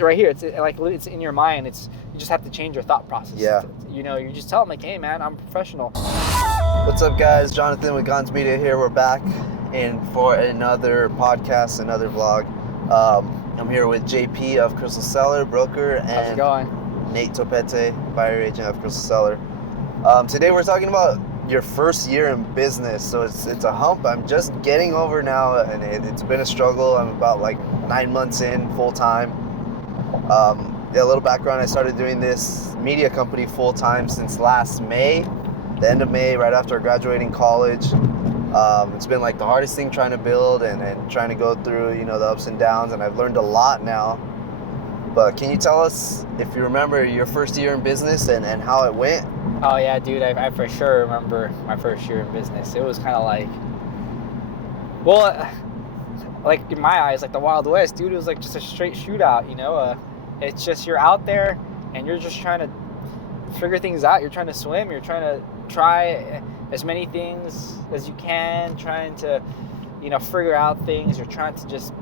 right here. It's like it's in your mind. You just have to change your thought process. Yeah. You know, you just tell them like, hey man, I'm a professional. What's up, guys? Jonathan with Gonz Media here. We're back for another podcast, another vlog. I'm here with JP of Crystal Seller, broker, and How's it going? Nate Topete, buyer agent of Crystal Seller. Today we're talking about your first year in business. So it's a hump. I'm just getting over now, and it's been a struggle. I'm about like 9 months in full time. A little background, I started doing this media company full time since last May, the end of May, right after graduating college. It's been like the hardest thing trying to build and trying to go through, the ups and downs, and I've learned a lot now. But can you tell us, if you remember, your first year in business and how it went? Oh yeah, dude, I for sure remember my first year in business. It was kind of like, well, like in my eyes, like the Wild West, dude. It was like just a straight shootout, It's just you're out there and you're just trying to figure things out. You're trying to swim. You're trying to try as many things as you can, trying to, figure out things. You're trying to just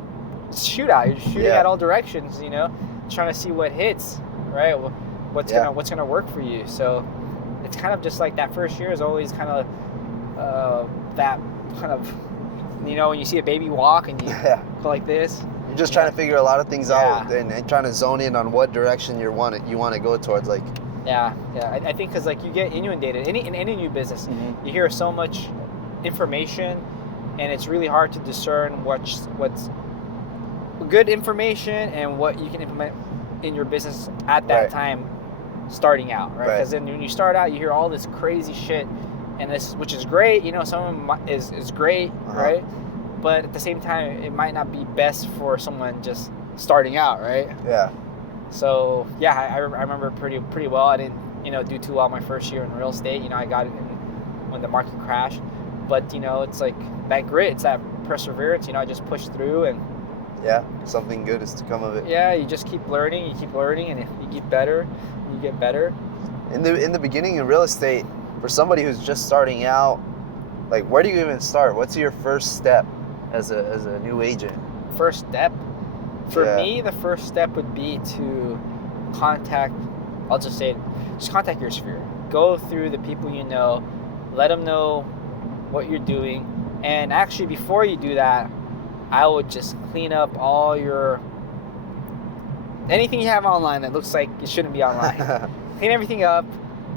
shoot out. You're shooting at all directions, trying to see what hits, right? What's gonna work for you. So it's kind of just like that first year is always kind of that kind of, when you see a baby walk and you go like this. You're just trying to figure a lot of things out and trying to zone in on what direction you want to go towards. Like, I think because like you get inundated in any new business, you hear so much information, and it's really hard to discern what's good information and what you can implement in your business at that time, starting out, right? Because then when you start out, you hear all this crazy shit, and which is great, some of it is great, right? But at the same time, it might not be best for someone just starting out, right? Yeah. So I remember pretty well. I didn't do too well my first year in real estate. I got it when the market crashed, but it's like that grit, it's that perseverance. I just pushed through, and something good is to come of it. Yeah, you just keep learning, and you get better, and you get better. In the beginning in real estate, for somebody who's just starting out, like, where do you even start? What's your first step as a new agent? First step? For me, the first step would be to contact your sphere. Go through the people you know, let them know what you're doing. And actually, before you do that, I would just clean up anything you have online that looks like it shouldn't be online. Clean everything up,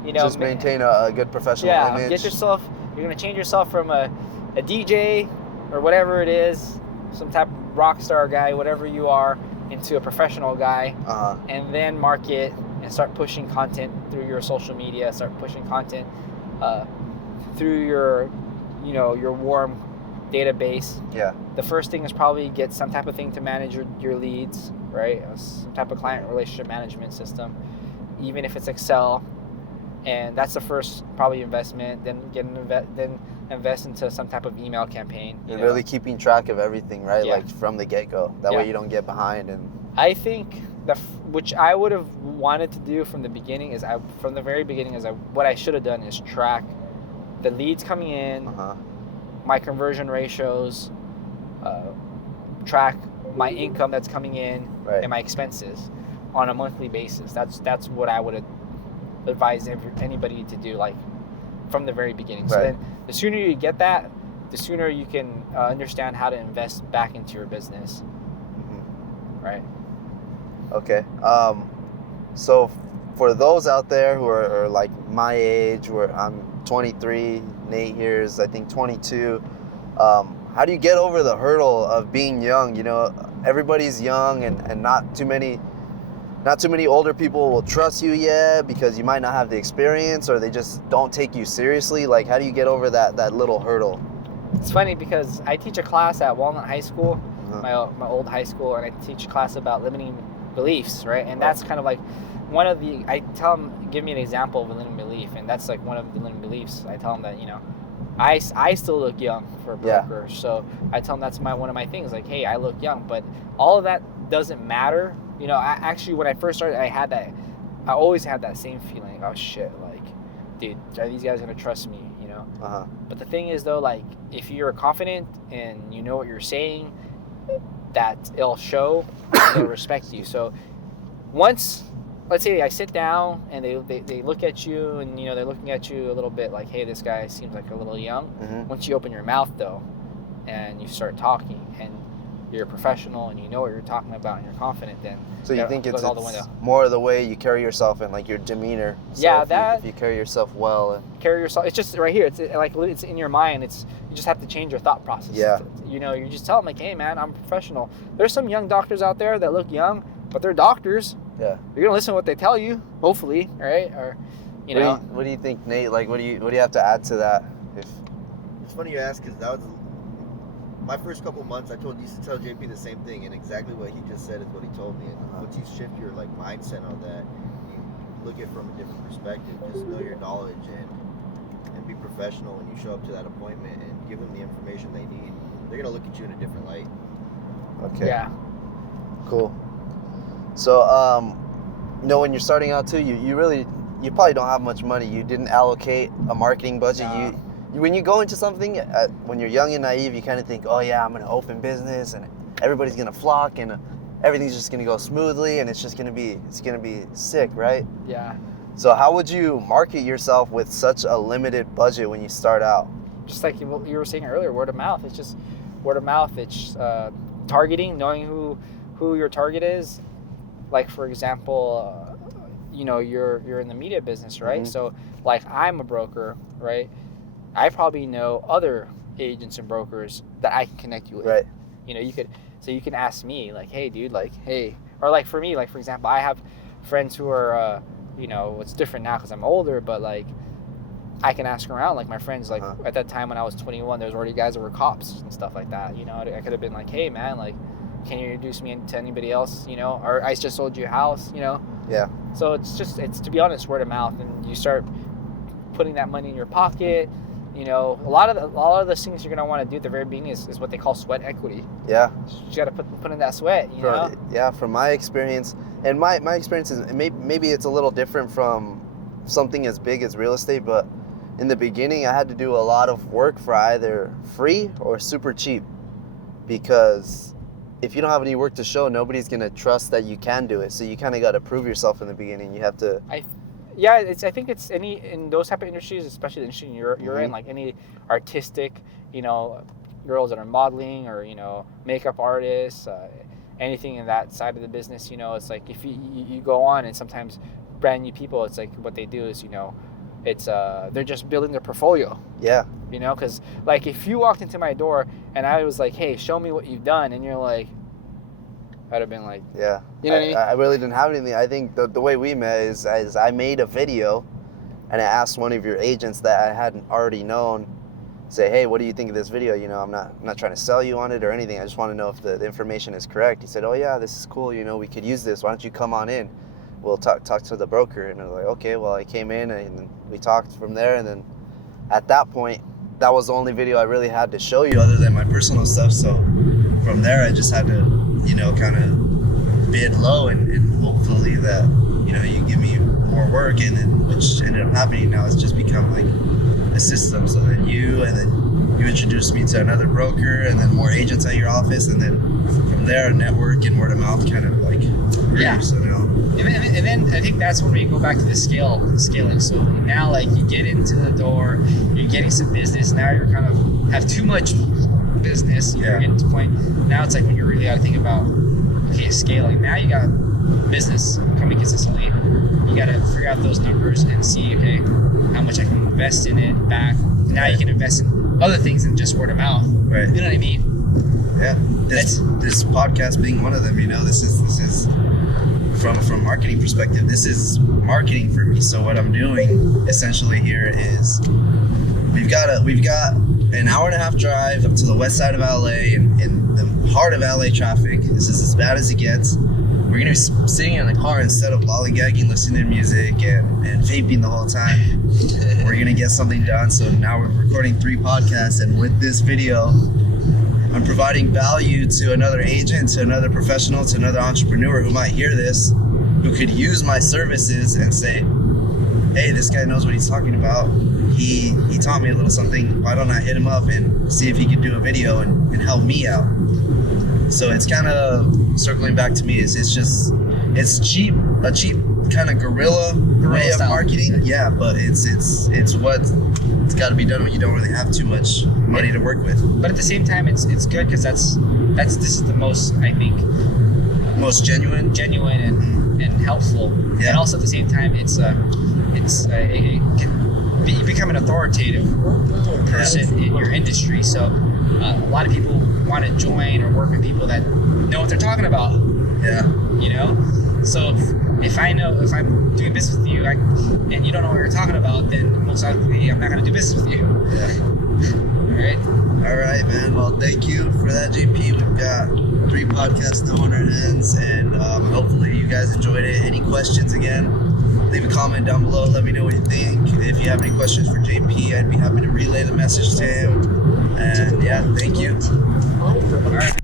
Just maintain a good professional image. You're going to change yourself from a DJ or whatever it is, some type of rock star guy, whatever you are, into a professional guy, and then market and start pushing content through your social media, start pushing content through your warm database. Yeah. The first thing is probably get some type of thing to manage your leads, right? Some type of client relationship management system, even if it's Excel. And that's the first probably investment. Then invest into some type of email campaign. You're really keeping track of everything, right? Like from the get-go. That way you don't get behind. And I think which I would have wanted to do from the beginning what I should have done is track the leads coming in, my conversion ratios, track my income that's coming in, and my expenses on a monthly basis. That's what I would advise anybody to do, like from the very beginning. So then the sooner you get that, the sooner you can understand how to invest back into your business. Right. Okay. So for those out there who are like my age, where I'm 23, Nate here is I think 22, how do you get over the hurdle of being young? Everybody's young, and not too many older people will trust you yet because you might not have the experience, or they just don't take you seriously. Like, how do you get over that little hurdle? It's funny because I teach a class at Walnut High School, my old high school, and I teach a class about limiting beliefs, right? And that's kind of like I tell them, give me an example of a limiting belief, and that's like one of the limiting beliefs. I tell them that, I still look young for a broker, so I tell them that's one of my things. Like, hey, I look young, but all of that doesn't matter. I actually, when I first started, I always had that same feeling. Oh shit, like, dude, are these guys gonna trust me? But the thing is, though, like, if you're confident and you know what you're saying, that it'll show, and they'll respect you. So once, let's say I sit down and they look at you, and you know they're looking at you a little bit like, hey, this guy seems like a little young. Mm-hmm. Once you open your mouth though, and you start talking, and you're a professional and you know what you're talking about and you're confident, then So you think it's out the window. more the way you carry yourself and like your demeanor. So Yeah, if you carry yourself well. Carry yourself. It's just right here. It's like it's in your mind. You just have to change your thought process. Yeah. You know, you just tell them like, hey man, I'm a professional. There's some young doctors out there that look young, but they're doctors. Yeah. You're gonna listen to what they tell you, hopefully, right? Or, you know. What do you think, Nate? Like, what do you have to add to that? It's funny you ask, because that was my first couple months. I used to tell JP the same thing, and exactly what he just said is what he told me. And once you shift your like mindset on that, you look at it from a different perspective. Just know your knowledge and be professional when you show up to that appointment and give them the information they need. They're gonna look at you in a different light. Okay. Yeah. Cool. So, you know, when you're starting out too, you probably don't have much money. You didn't allocate a marketing budget. No. When you go into something, when you're young and naive, you kind of think, oh yeah, I'm gonna open business and everybody's gonna flock and everything's just gonna go smoothly and it's gonna be sick, right? Yeah. So how would you market yourself with such a limited budget when you start out? Just like what you were saying earlier, word of mouth. It's just word of mouth. It's targeting, knowing who your target is. Like for example, you know, you're in the media business, right? Mm-hmm. So like I'm a broker, right? I probably know other agents and brokers that I can connect you with. Right. You know, you can ask me like, hey dude, like, hey, or like for me, like for example, I have friends who are, you know, it's different now because I'm older, but like I can ask around, like my friends, like at that time when I was 21, there's already guys that were cops and stuff like that. You know, I could have been like, hey man, like, can you introduce me to anybody else? You know, or I just sold you a house. You know. Yeah. So it's to be honest, word of mouth, and you start putting that money in your pocket. You know, a lot of the things you're gonna want to do at the very beginning is what they call sweat equity. Yeah. You gotta put in that sweat. You know. Yeah, from my experience, and my experience is maybe it's a little different from something as big as real estate, but in the beginning I had to do a lot of work for either free or super cheap, because if you don't have any work to show, nobody's gonna trust that you can do it. So you kind of got to prove yourself in the beginning. You have to. I think it's in those type of industries, especially the industry you're Mm-hmm. in, like any artistic, you know, girls that are modeling or, you know, makeup artists, anything in that side of the business, you know, it's like if you go on, and sometimes brand new people, it's like what they do is, you know, it's they're just building their portfolio. Yeah. You know, because like if you walked into my door and I was like, hey, show me what you've done, and you're like, I'd have been like, yeah. You know what I mean? I really didn't have anything. I think the way we met is I made a video, and I asked one of your agents that I hadn't already known, say, hey, what do you think of this video? You know, I'm not trying to sell you on it or anything. I just want to know if the information is correct. He said, oh yeah, this is cool. You know, we could use this. Why don't you come on in? We'll talk to the broker. And I was like, okay. Well, I came in and we talked from there. And then at that point, that was the only video I really had to show you other than my personal stuff. So from there, I just had to, you know, kind of bid low and hopefully that, you know, you give me more work, and then which ended up happening now. It's just become like a system. So then you introduced me to another broker, and then more agents at your office, and then from there, network and word of mouth kind of like grew. Yeah. So now. And then I think that's when we go back to the scaling. So now, like, you get into the door, you're getting some business. Now you're kind of have too much business. You're getting to the point. Now it's like when you really got to think about, okay, scaling. Now you got business coming consistently. You got to figure out those numbers and see, okay, how much I can invest in it back. Now you can invest in other things than just word of mouth. Right. You know what I mean? Yeah. This podcast being one of them. You know, this is. From a marketing perspective, this is marketing for me. So what I'm doing essentially here is we've got an hour and a half drive up to the west side of LA in the heart of LA traffic. This is as bad as it gets. We're gonna be sitting in the car instead of lollygagging, listening to music and vaping the whole time. We're gonna get something done. So now we're recording 3 podcasts, and with this video, I'm providing value to another agent, to another professional, to another entrepreneur who might hear this, who could use my services and say, hey, this guy knows what he's talking about. He taught me a little something. Why don't I hit him up and see if he could do a video and help me out? So it's kind of circling back to me. It's just it's cheap, a cheap kind of guerrilla way of style. marketing. Yeah, but it's it's got to be done when you don't really have too much money to work with. But at the same time, it's good because this is the most, I think, Most genuine. and helpful. Yeah. And also at the same time, you become an authoritative person in your industry. So a lot of people want to join or work with people that know what they're talking about. Yeah. You know, so if I'm doing business with you and you don't know what you're talking about, then most likely I'm not going to do business with you. Yeah. All right, man. Well, thank you for that, JP. We've got 3 podcasts now on our hands, and hopefully you guys enjoyed it. Any questions, again, leave a comment down below. Let me know what you think. If you have any questions for JP, I'd be happy to relay the message to him. And yeah, thank you. All right.